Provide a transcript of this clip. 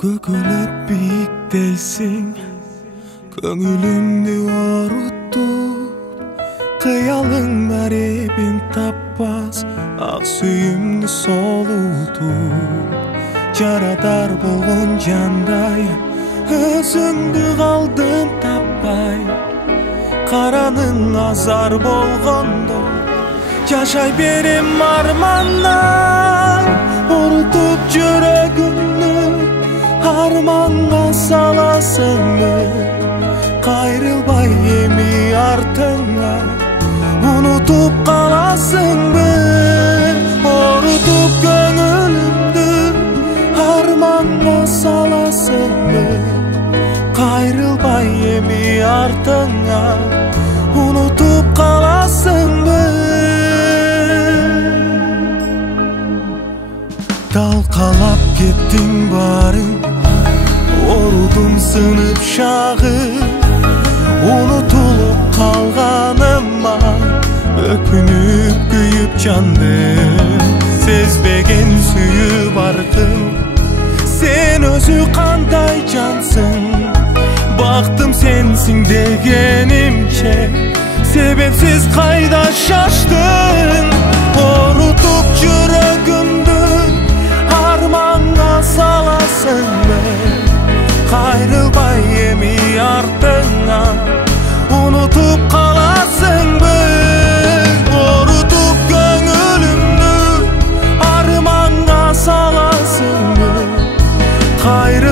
Көкөлөп бийик дейсиң, көңүлүмдү орутуп, кыялың маребин таппас, ак сүйүмдү солутуп. Жарадар болгон жандай, өзүңдү калдым таппай, караның азар болгондо, жашай берем арманнан, орутуп жүрөгүмдү арманга саласыңбы, кайрылбай эми артыңа, унутуп каласыңбы, орутуп көңүлүмдү арманга саласыңбы, кайрылбай эми артыңа, унутуп каласыңбы. Талкалап кеттиң барын, орудум сынып шагы, унутулуп калганыма өкүнүп күйүп жандым. Сезбеген сүйүп аркым, сен өзү кандай жансың, бактым сенсиң дегенимче, себепсиз кайда шаштың. Орутуп жүрөгүмдү арманга саласыңбы, кайрылбай эми артыңа, унутуп каласыңбы, орутуп көңүлүмдү арманга саласыңбы, кайрылбай